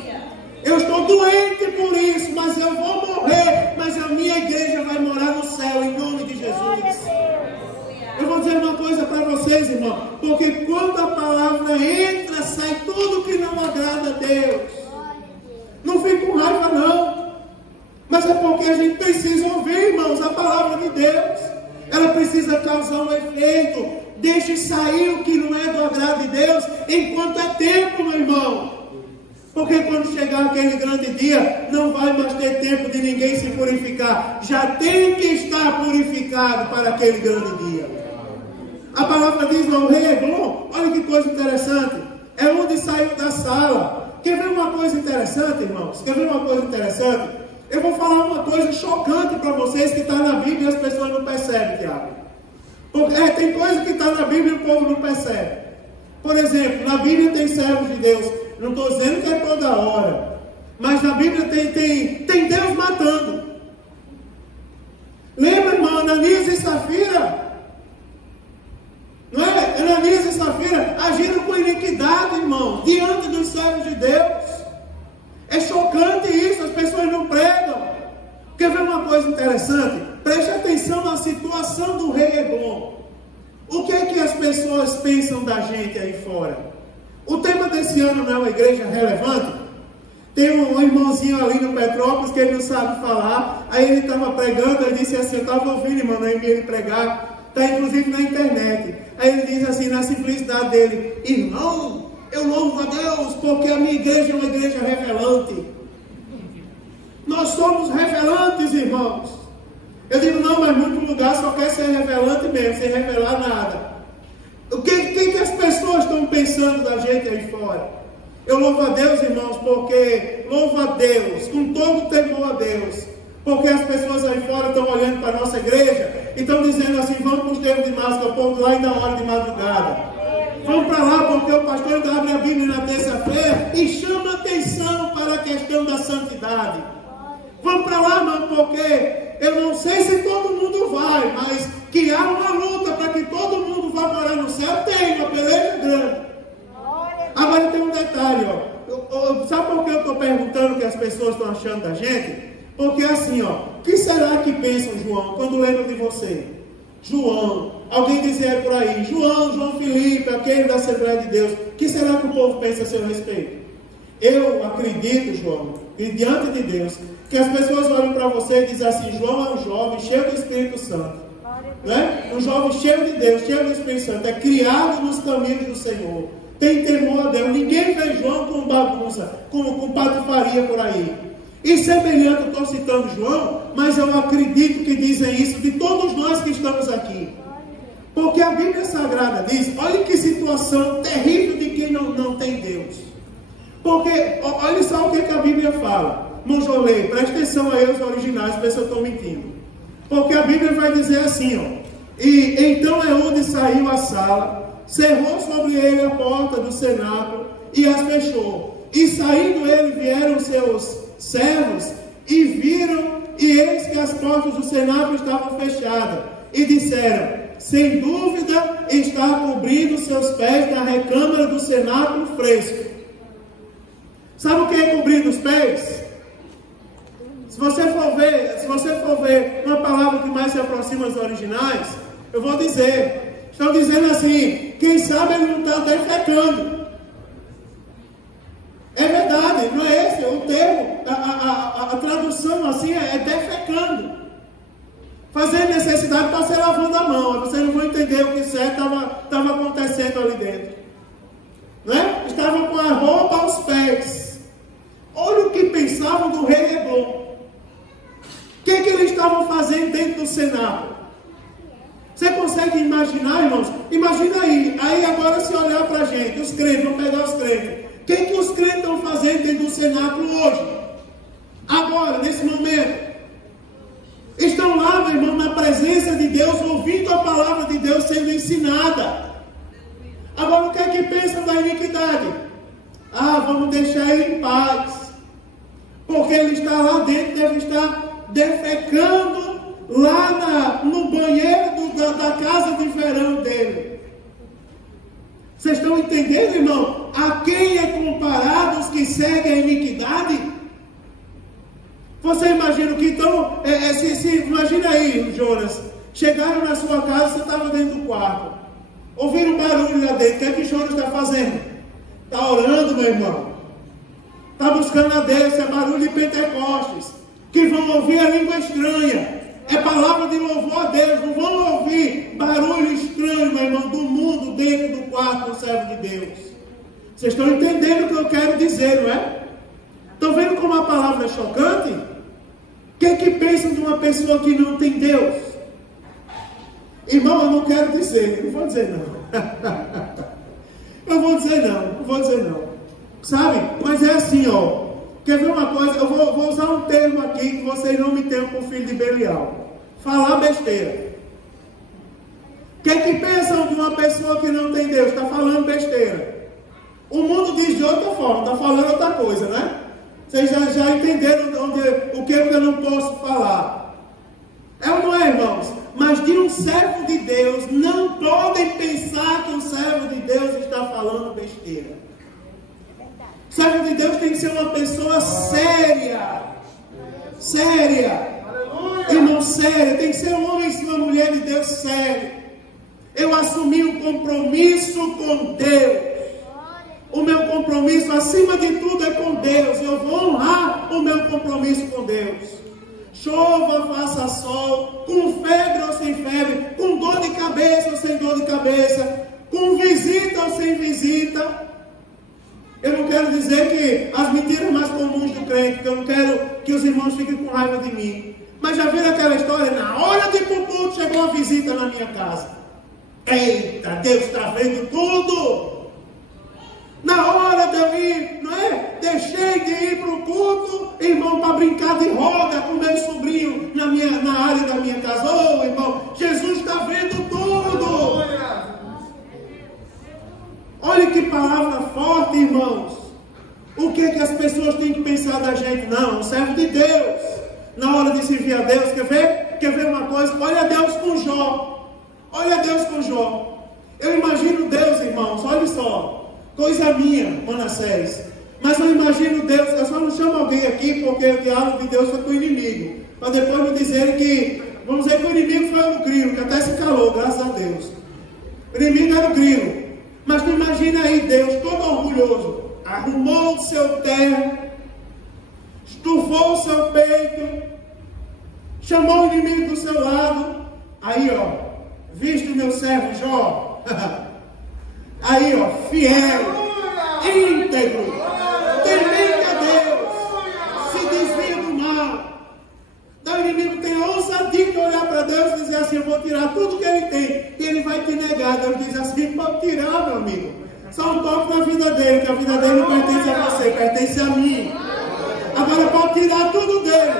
Eu estou doente por isso, mas eu vou morrer. Mas a minha igreja vai morar no céu, em nome de Jesus. Eu vou dizer uma coisa para vocês, irmão. Porque quando a palavra entra, sai tudo que não agrada a Deus. Não fique com raiva, não. Mas é porque a gente precisa ouvir, irmãos, a palavra de Deus. Ela precisa causar um efeito. Deixe sair o que não é do agrado de Deus, enquanto é tempo, meu irmão. Porque quando chegar aquele grande dia, não vai mais ter tempo de ninguém se purificar. Já tem que estar purificado para aquele grande dia. A palavra diz lá, o rei Eglon, olha que coisa interessante. É onde saiu da sala. Quer ver uma coisa interessante, irmãos? Quer ver uma coisa interessante? Eu vou falar uma coisa chocante para vocês que está na Bíblia e as pessoas não percebem, Tiago. Porque tem coisa que está na Bíblia e o povo não percebe. Por exemplo, na Bíblia tem servos de Deus. Não estou dizendo que é toda hora. Mas na Bíblia tem Deus matando. Lembra, irmão, Ananias e Safira? Não é? Ananias e Safira agiram com iniquidade, irmão, diante dos servos de Deus. É chocante isso, as pessoas não pregam. Quer ver uma coisa interessante? Preste atenção na situação do rei Eglon. O que é que as pessoas pensam da gente aí fora? O tema desse ano não é uma igreja relevante? Tem um irmãozinho ali no Petrópolis que ele não sabe falar. Aí ele estava pregando, ele disse assim, eu estava ouvindo, irmão, não ele pregar. Está inclusive na internet. Aí ele diz assim, na simplicidade dele, irmão, eu louvo a Deus porque a minha igreja é uma igreja revelante. Nós somos revelantes, irmãos. Eu digo, não, mas muito lugar só quer ser revelante mesmo, sem revelar nada. O que as pessoas estão pensando da gente aí fora? Eu louvo a Deus, irmãos, porque louvo a Deus, com todo temor a Deus. Porque as pessoas aí fora estão olhando para a nossa igreja e estão dizendo assim, vamos para os tempos de máscara, o povo lá ainda hora de madrugada. Vamos para lá porque o pastor ainda abre a Bíblia na terça-feira e chama atenção para a questão da santidade. Vamos para lá, mano, porque eu não sei se todo mundo vai, mas que há uma luta para que todo mundo vá morar no céu, tem uma peleja grande. Agora tem um detalhe, ó. Sabe por que eu estou perguntando o que as pessoas estão achando da gente? Porque assim, ó, o que será que pensam, João, quando lembram de você? João, alguém dizer por aí, João Felipe, aquele da Assembleia de Deus, o que será que o povo pensa a seu respeito? Eu acredito, João, e diante de Deus, que as pessoas olham para você e dizem assim, João é um jovem cheio do Espírito Santo. Né? Um jovem cheio de Deus, cheio do Espírito Santo, é criado nos caminhos do Senhor, tem temor a Deus. Ninguém vê João com bagunça, com patifaria por aí. E semelhante, eu estou citando João, mas eu acredito que dizem isso de todos nós que estamos aqui. Porque a Bíblia Sagrada diz, olha que situação terrível de quem não tem Deus. Porque, olha só o que a Bíblia fala. Monjolei, preste atenção aí os originais, ver se eu estou mentindo. Porque a Bíblia vai dizer assim, ó. E então Eude saiu à sala, cerrou sobre ele a porta do cenáculo e as fechou. E saindo ele vieram seus servos e viram, e eis que as portas do cenáculo estavam fechadas. E disseram, sem dúvida está cobrindo seus pés na recâmara do cenáculo fresco. Sabe o que é cobrir os pés? Se você for ver uma palavra que mais se aproxima dos originais, eu vou dizer, estão dizendo assim, quem sabe ele não está defecando. É verdade, não é esse o termo, a tradução assim é defecando. Fazer necessidade para ser lavando a mão, vocês não vão entender o que certo estava acontecendo ali dentro. Né? Estavam com a roupa aos pés. Olha o que pensavam do rei Eglon. O que eles estavam fazendo dentro do cenáculo? Você consegue imaginar, irmãos? Imagina aí agora se olhar para a gente, os crentes, vamos pegar os crentes. O que os crentes eles estão fazendo dentro do cenáculo hoje? Agora, nesse momento. Estão lá, meu irmão, na presença de Deus, ouvindo a palavra de Deus sendo ensinada. Agora, o que é que pensam da iniquidade? Vamos deixar ele em paz. Porque ele está lá dentro, deve estar defecando lá no banheiro da casa de verão dele. Vocês estão entendendo, irmão? A quem é comparado os que seguem a iniquidade? Você imagina que então, imagina aí, Jonas, chegaram na sua casa, você estava dentro do quarto, ouviram um barulho lá dentro, o que é que Jonas está fazendo? Está orando, meu irmão, está buscando a Deus, é barulho de Pentecostes, que vão ouvir a língua estranha, é palavra de louvor a Deus, não vão ouvir barulho estranho, meu irmão, do mundo dentro do quarto do servo de Deus. Vocês estão entendendo o que eu quero dizer, não é? Estão vendo como a palavra é chocante? O que é que pensam de uma pessoa que não tem Deus? Irmão, eu não quero dizer, não vou dizer não. Eu vou dizer não. Sabe? Mas é assim, ó. Quer ver uma coisa? Eu vou usar um termo aqui que vocês não me tenham por filho de Belial. Falar besteira. O que é que pensam de uma pessoa que não tem Deus? Está falando besteira. O mundo diz de outra forma, está falando outra coisa, né? Vocês já entenderam o que eu não posso falar. É ou não é, irmãos? Mas de um servo de Deus, não podem pensar que o servo de Deus está falando besteira. O servo de Deus tem que ser uma pessoa séria. Séria. Irmão, séria. Tem que ser um homem e uma mulher de Deus sério. Eu assumi um compromisso com Deus. O meu compromisso, acima de tudo, é com Deus. Eu vou honrar o meu compromisso com Deus. Chova, faça sol, com febre ou sem febre, com dor de cabeça ou sem dor de cabeça, com visita ou sem visita. Eu não quero dizer que as mentiras mais comuns do crente, que eu não quero que os irmãos fiquem com raiva de mim. Mas já viram aquela história? Na hora de ir para o culto, chegou uma visita na minha casa. Eita, Deus está vendo tudo! Na hora de eu ir, não é? Deixei de ir para o culto, irmão, para brincar de roda com meu sobrinho na área da minha casa. Ô, irmão, Jesus está vendo tudo. Olha que palavra forte, irmãos. O que as pessoas têm que pensar da gente? Não, servo de Deus. Na hora de servir a Deus, quer ver uma coisa? Olha Deus com Jó. Olha Deus com Jó. Eu imagino Deus, irmãos, olha só. Coisa minha, Manassés. Mas eu imagino Deus, eu só não chamo alguém aqui porque o diálogo de Deus foi com o inimigo. Para depois me dizerem que, vamos dizer que o inimigo foi o grilo, que até se calou, graças a Deus. O inimigo era o grilo. Mas tu imagina aí Deus, todo orgulhoso, arrumou o seu terra, estufou o seu peito, chamou o inimigo do seu lado. Aí, ó, viste o meu servo Jó? Aí, ó, fiel, íntegro, temente a Deus, se desvia do mal. Daí o inimigo tem a ousadia de olhar para Deus e dizer assim: eu vou tirar tudo que ele tem, e ele vai te negar. Deus diz assim: pode tirar, meu amigo, só um toque na vida dele, que a vida dele não pertence a você, pertence a mim. Agora pode tirar tudo dele.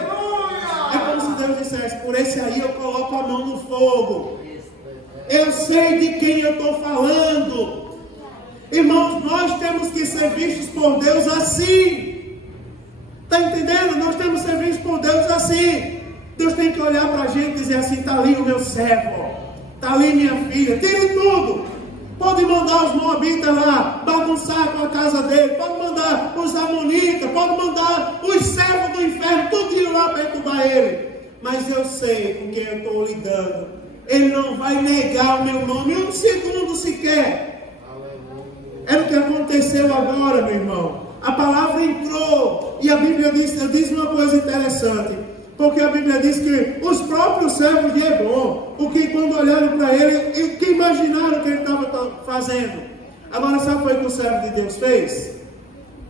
É como se Deus dissesse: por esse aí eu coloco a mão no fogo. Eu sei de quem eu estou falando. Irmãos, nós temos que ser vistos por Deus assim. Está entendendo? Nós temos que ser vistos por Deus assim. Deus tem que olhar para a gente e dizer assim: está ali o meu servo, está ali minha filha. Tire tudo. Pode mandar os moabitas lá bagunçar com a casa dele, pode mandar os amonitas, pode mandar os servos do inferno, tudo lá para perturbar ele. Mas eu sei com quem eu estou lidando. Ele não vai negar o meu nome um segundo sequer. Era o que aconteceu agora, meu irmão. A palavra entrou. E a Bíblia diz uma coisa interessante. Porque a Bíblia diz que os próprios servos de Hebron, o que quando olharam para ele, que imaginaram que ele estava fazendo. Agora sabe o que foi que o servo de Deus fez?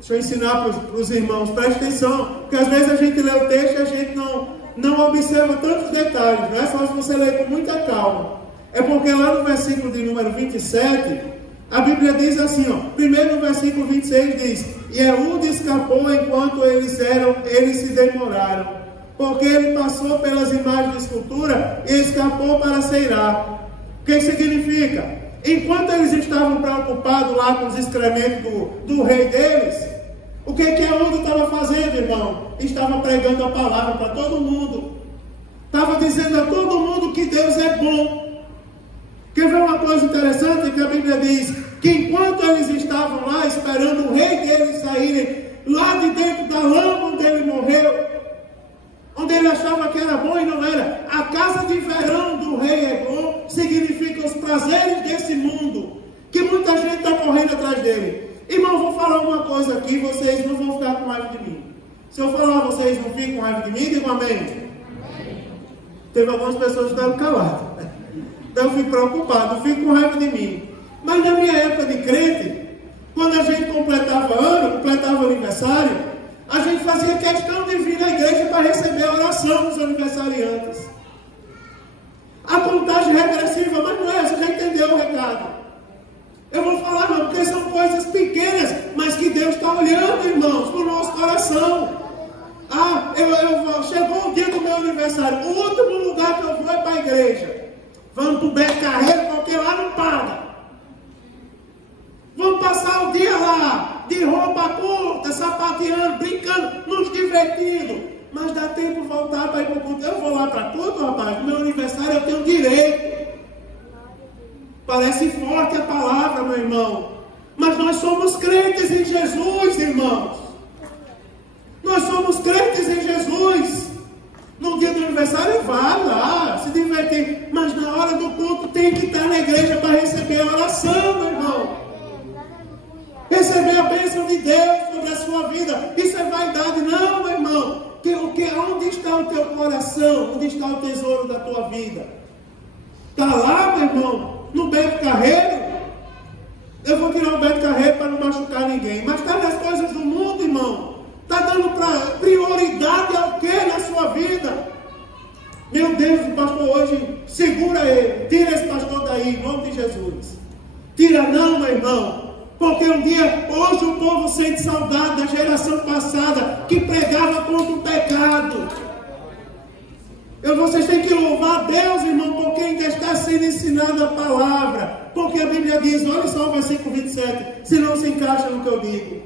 Deixa eu ensinar para os irmãos, preste atenção. Porque às vezes a gente lê o texto e a gente não observa tantos detalhes. Não é só se você ler com muita calma. É porque lá no versículo de número 27... a Bíblia diz assim, ó, primeiro no versículo 26 diz: E Eude escapou enquanto eles se demoraram, porque ele passou pelas imagens de escultura e escapou para Seirá. O que significa? Enquanto eles estavam preocupados lá com os excrementos do rei deles, o que Eude estava fazendo, irmão? Estava pregando a palavra para todo mundo. Estava dizendo a todo mundo que Deus é bom. Quer ver uma coisa interessante? Que a Bíblia diz que enquanto eles estavam lá esperando o rei deles saírem lá de dentro da lama onde ele morreu, onde ele achava que era bom e não era, a casa de verão do rei Eglon significa os prazeres desse mundo, que muita gente está correndo atrás dele. Irmão, vou falar uma coisa aqui, vocês não vão ficar com raiva de mim. Se eu falar, vocês não ficam com raiva de mim, digam amém. Teve algumas pessoas que ficaram caladas. Então eu fico preocupado, eu fico com raiva de mim. Mas na minha época de crente, quando a gente completava ano, completava aniversário, a gente fazia questão de vir na igreja para receber a oração dos aniversariantes. A contagem regressiva, mas não é, você já entendeu o recado. Eu vou falar não, porque são coisas pequenas, mas que Deus está olhando, irmãos, para o nosso coração. Chegou o dia do meu aniversário, o último lugar que eu vou é para a igreja. Vamos para o Beto Carreiro, porque lá não paga. Vamos passar o dia lá, de roupa curta, sapateando, brincando, nos divertindo. Mas dá tempo de voltar para ir para o culto. Eu vou lá para culto, rapaz, no meu aniversário eu tenho direito. Parece forte a palavra, meu irmão. Mas nós somos crentes em Jesus, irmãos. Nós somos crentes em Jesus. No dia do aniversário vai lá, se divertir. Mas na hora do culto tem que estar na igreja para receber a oração, meu irmão. Receber a bênção de Deus sobre a sua vida. Isso é vaidade, não, meu irmão. Onde está o teu coração? Onde está o tesouro da tua vida? Está lá, meu irmão, no Beto Carreiro. Eu vou tirar o Beto Carreiro para não machucar ninguém. Mas está nas coisas do mundo, irmão. Está dando prioridade ao que na sua vida? Meu Deus, o pastor hoje, segura ele. Tira esse pastor daí, em nome de Jesus. Tira não, meu irmão. Porque hoje o povo sente saudade da geração passada que pregava contra o pecado. Vocês têm que louvar a Deus, irmão, porque ainda está sendo ensinada a palavra. Porque a Bíblia diz, olha só o versículo 27, se não se encaixa no que eu digo.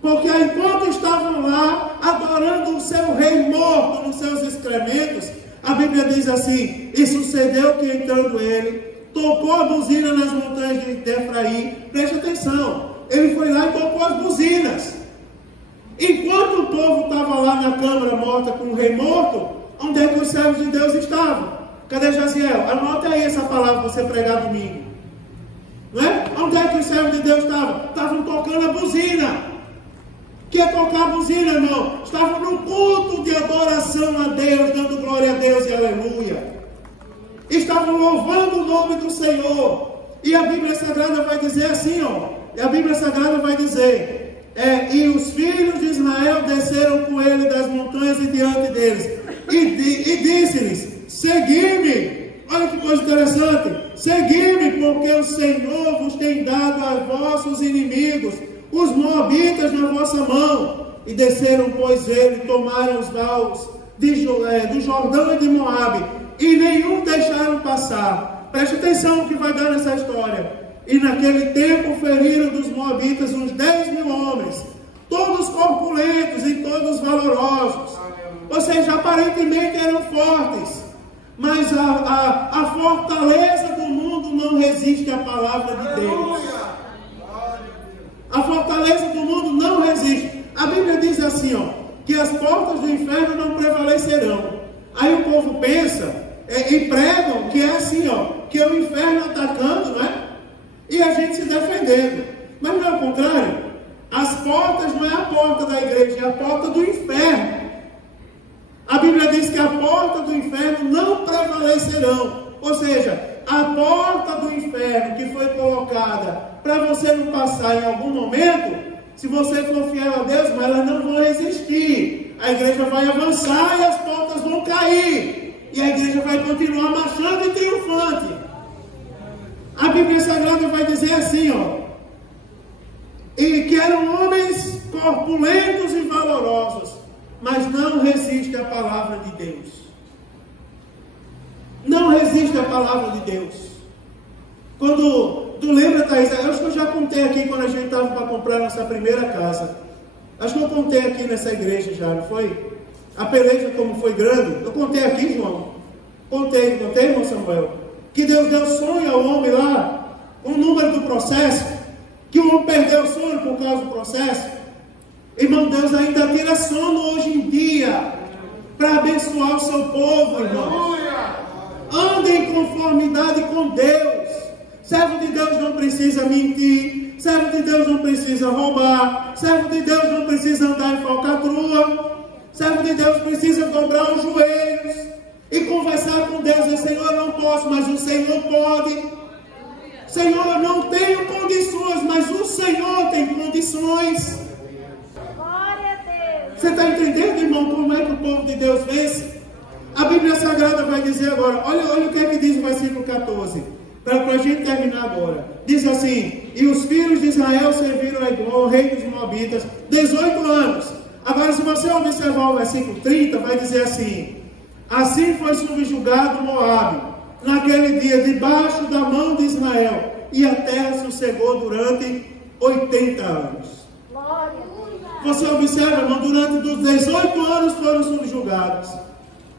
Porque enquanto estavam lá adorando o seu rei morto nos seus excrementos, a Bíblia diz assim, e sucedeu que entrando ele, tocou a buzina nas montanhas de Efraim. Preste atenção, ele foi lá e tocou as buzinas. Enquanto o povo estava lá na câmara morta com o rei morto, onde é que os servos de Deus estavam? Cadê Jaziel? Anota aí essa palavra para você pregar domingo. Não é? Onde é que os servos de Deus estavam? Estavam tocando a buzina. Que é tocar a buzina, irmão? Estavam no culto de adoração a Deus, dando glória a Deus e aleluia. Estavam louvando o nome do Senhor. E a Bíblia Sagrada vai dizer assim, ó. A Bíblia Sagrada vai dizer, e os filhos de Israel desceram com ele das montanhas e diante deles. E disse-lhes, segui-me. Olha que coisa interessante. Segui-me, porque o Senhor vos tem dado a vossos inimigos, os moabitas, na vossa mão. E desceram, pois, ele, tomaram os vales do Jordão e de Moabe, e nenhum deixaram passar. Preste atenção no que vai dar nessa história. E naquele tempo feriram dos moabitas uns 10.000 homens, todos corpulentos e todos valorosos. Ou seja, aparentemente eram fortes. Mas a fortaleza do mundo não resiste à palavra de Deus. A fortaleza do mundo não resiste. A Bíblia diz assim, ó, que as portas do inferno não prevalecerão. Aí o povo pensa e pregam que é assim, ó, que é o inferno atacando, não é? E a gente se defendendo. Mas não é o contrário. As portas não é a porta da igreja, é a porta do inferno. A Bíblia diz que a porta do inferno não prevalecerão. Ou seja, a porta do inferno que foi colocada para você não passar em algum momento, se você for fiel a Deus, mas elas não vão resistir. A igreja vai avançar e as portas vão cair. E a igreja vai continuar marchando e triunfante. A Bíblia Sagrada vai dizer assim, ó. E que eram homens corpulentos e valorosos, mas não resiste à palavra de Deus. Não resiste à palavra de Deus. Quando tu lembra, Thaís, eu acho que eu já contei aqui quando a gente estava para comprar nossa primeira casa. Acho que eu contei aqui nessa igreja já, não foi? A peleja como foi grande. Eu contei aqui, João. Contei, irmão Samuel. Que Deus deu sonho ao homem lá, o número do processo, que o homem perdeu o sono por causa do processo. Irmão, Deus ainda tira sono hoje em dia para abençoar o seu povo, irmão. Ande em conformidade com Deus. Servo de Deus não precisa mentir. Servo de Deus não precisa roubar. Servo de Deus não precisa andar em falcatrua. Servo de Deus precisa dobrar os joelhos e conversar com Deus. E Senhor, eu não posso, mas o Senhor pode. Senhor, eu não tenho condições, mas o Senhor tem condições. Glória a Deus. Você está entendendo, irmão, como é que o povo de Deus vence? A Bíblia Sagrada vai dizer agora, olha o que é que diz o versículo 14, para a gente terminar agora. Diz assim: e os filhos de Israel serviram a Eglon, rei dos Moabitas, 18 anos. Agora, se você observar o versículo 30, vai dizer assim: assim foi subjugado Moabe naquele dia debaixo da mão de Israel, e a terra sossegou durante 80 anos. Glória. Você observa, irmão, durante os 18 anos foram subjugados,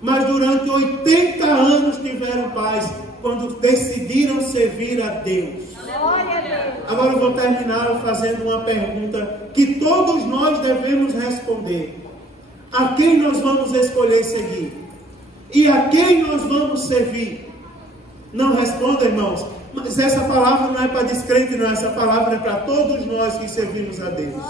mas durante 80 anos tiveram paz, quando decidiram servir a Deus. Glória a Deus. Agora eu vou terminar fazendo uma pergunta que todos nós devemos responder: a quem nós vamos escolher seguir? E a quem nós vamos servir? Não responda, irmãos, mas essa palavra não é para descrente, não. Essa palavra é para todos nós que servimos a Deus.